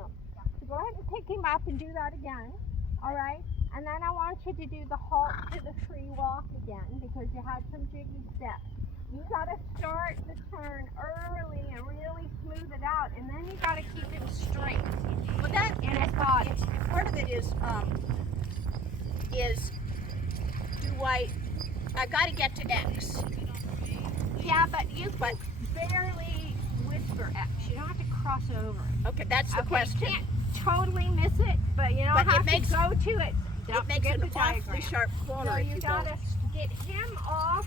Awesome. So go ahead and pick him up and do that again. All right. And then I want you to do the halt to the free walk again because you had some jiggy steps. You got to start the turn early and really smooth it out, and then you got to keep him straight Well, that in his body. part of it is do I got to get to X. Yeah, but you can barely whisper X. You don't have to cross over. Okay, that's the question. You can't totally miss it, but you don't But have it makes, to go to it. Don't it makes forget an the awfully diagram. sharp corner So if you you got go. to get him off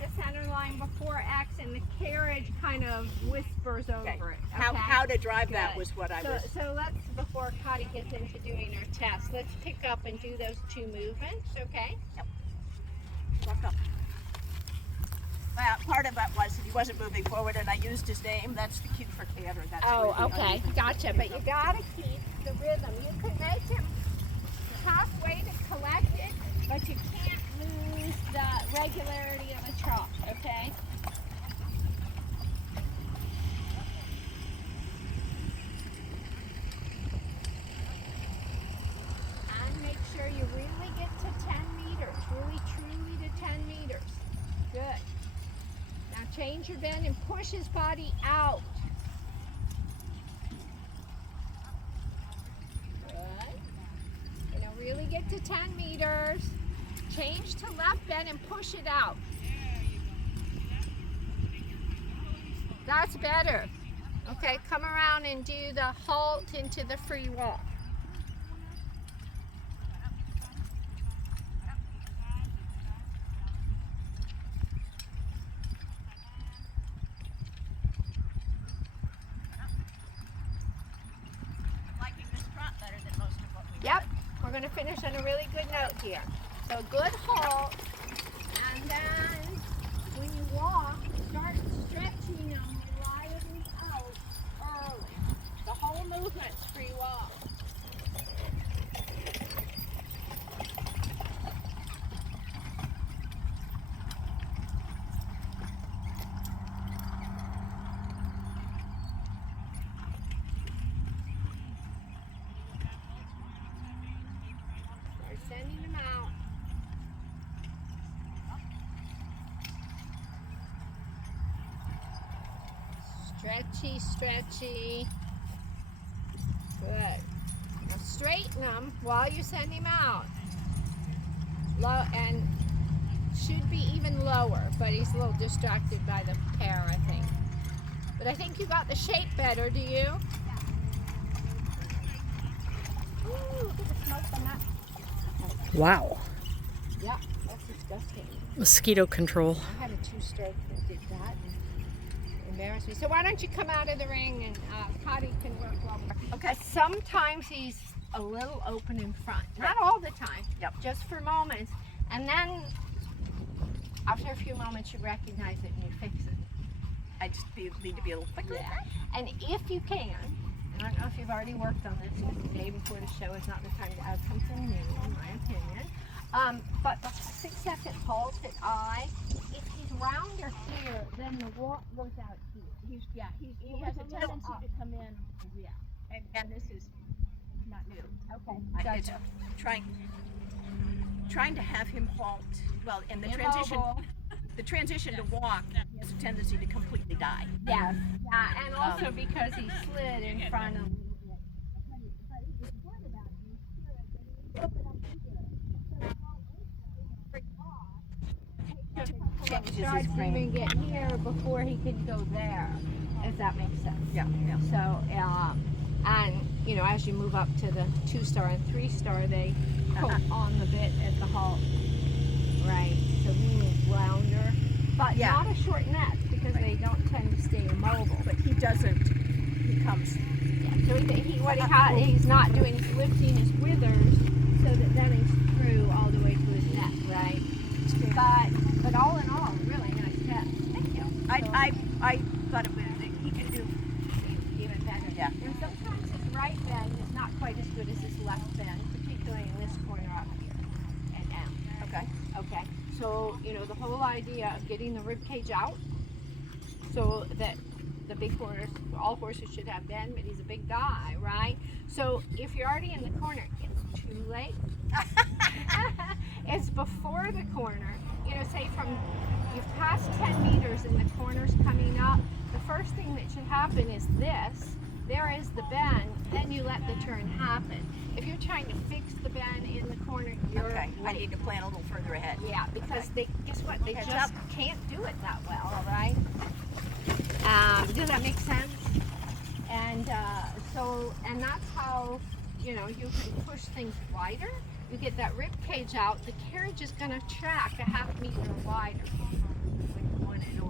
the center line before X, and the carriage kind of whispers over it. Okay? How to drive that Good. was what I So, was. so let's, before Cotty gets into doing her test, let's pick up and do those two movements, okay? Walk up. Well, part of it was that he wasn't moving forward, and I used his name. That's the cue for canter. That's Oh, where the okay, uneven gotcha. came But from. you gotta keep the rhythm. You can make him halfway to collect it, but you can't lose the regularity of the trot, okay? And make sure you really get to 10 meters, really truly to 10 meters. Good. Now change your bend and push his body out. Good. You know, really get to 10 meters. Change to left bend and push it out. That's better. Okay, come around and do the halt into the free walk. Liking this trot better than most of what we Yep, we're going to finish on a really good note here. So good halt, and then when you walk, start stretching them reliably out early. The whole movement's free walk. Start sending them out. Stretchy, stretchy. Good. Now straighten them while you send him out. Low and should be even lower, but he's a little distracted by the pear, I think. But I think you got the shape better, do you? Ooh, look at the smoke on that. Wow. Yeah, that's disgusting. Mosquito control. I had a two-stroke that did that and embarrassed me. So why don't you come out of the ring and Cotty can work well. Okay. Sometimes he's a little open in front. Not all the time. Yep. Just for moments. And then after a few moments you recognize it and you fix it. I just need to be a little quicker. Yeah. And if you can, and I don't know if you've already worked on this because the day before the show is not the time to add something new, in my opinion. But the 6-second halt at I, if he's rounder here, then the walk goes out here. He has has a a little tendency up. to come in. Yeah. And this is not new. Okay. It's Gotcha. trying to have him halt. Well, in the transition, Immobile. the transition to walk, he has a tendency to completely die. Yes. Yeah, and also because he slid in front of a little bit. But he was good about it. He stood and he opened up into it. So the whole free walk. Changes his Starts frame. even get here before he can go there, if that makes sense. Yeah. So, and you know, as you move up to the 2-star and 3-star, they pull on the bit at the halt. Right. So move rounder, but Yeah. not a short neck because they don't tend to stay immobile. But he doesn't. He comes. Yeah. So he's not doing, he's lifting his withers so that then he's through all the way to his neck, right? But all in all, really nice test. Thank you. I thought it was he could do. Even better. Yeah. And sometimes his right bend is not quite as good as his left bend, particularly in this corner up here and out. Okay. Okay. So, you know, the whole idea of getting the rib cage out so that the big horse, all horses should have bend, but he's a big guy, right? So if you're already in the corner, it's too late. It's before the corner. You know, say from you've passed 10 meters and the corner's coming up. The first thing that should happen is this. There is the bend. Then you let the turn happen. If you're trying to fix the bend in the corner, you're Okay, I late. need to plan a little further ahead. Yeah, because they guess what? They Heads just can't do it that well. All right. Does that make sense? And and that's how you know you can push things wider. You get that rib cage out. The carriage is going to track a half meter wider when you want it,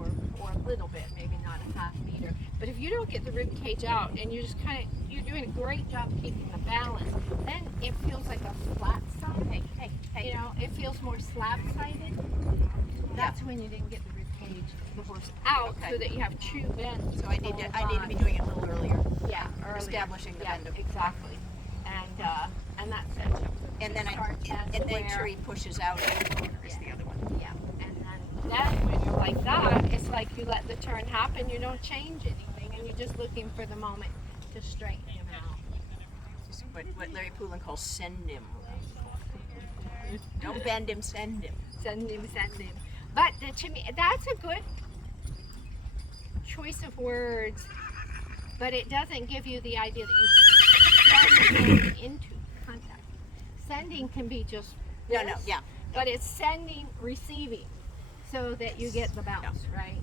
or a little bit, maybe not a half meter. But if you don't get the rib cage out and you just kind of you're doing a great job keeping the balance, then it feels like a flat side. Hey. You know, it feels more slab-sided. That's when you didn't get the rib cage, the horse out, Okay. so that you have true bend. So I need to be doing it a little earlier. Yeah, earlier. Establishing the bend. Exactly. And that sets up. And then make sure he pushes out in the corner is the other one. Yeah, and then when you're like that, it's like you let the turn happen. You don't change anything, and you're just looking for the moment to straighten him out. Just what Larry Poulin calls send him. Don't bend him, send him. Send him. But to me, that's a good choice of words, but it doesn't give you the idea that you send him into contact. Sending can be just No, this, yeah. but it's sending, receiving, so that you get the bounce, right?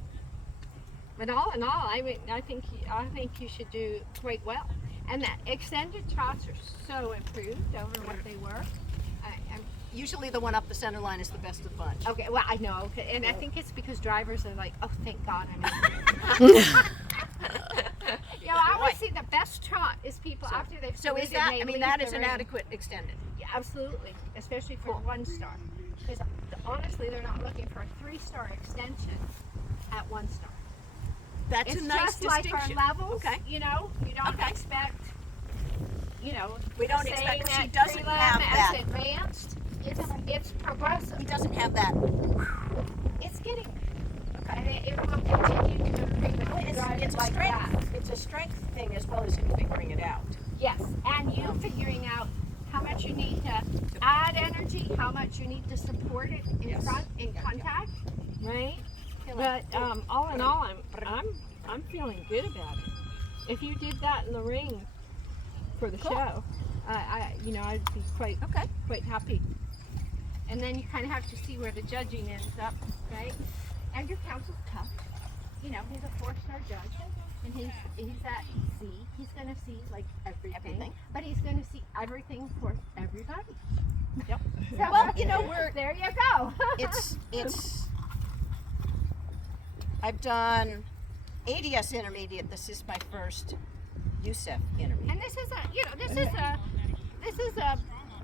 But all in all, I think you should do quite well. And that extended trots are so improved over what they were. Usually the one up the center line is the best of the bunch. Okay, well, I know, and I think it's because drivers are like, oh, thank God I'm in. You know, I always see the best trot is people after they've So is started, that, they I mean, leave that the is an ring. adequate extended. Yeah, absolutely, especially for one star. Because honestly, they're not looking for a 3-star extension at 1 star. That's It's a nice just like distinction. our levels, Okay. you know, you don't Okay. expect, you know, We don't same expect, she at doesn't prelim have as that. advanced. It's progressive. He doesn't have that. It's getting, and it will continue to improve if you drive It's it a like that. strength. It's a strength thing as well as him figuring it out. Yes, and you figuring out how much you need to add energy, how much you need to support it in Yes. front, in contact, right? But all in all, I'm feeling good about it. If you did that in the ring for the show, I'd be quite happy. And then you kind of have to see where the judging ends up, right? And your counsel's tough. You know, he's a 4-star judge, and he's at C. He's going to see like everything, but he's going to see everything for everybody. Yep. So, Well, you know, there you go. it's I've done ADS intermediate. This is my first USEF intermediate. And this is a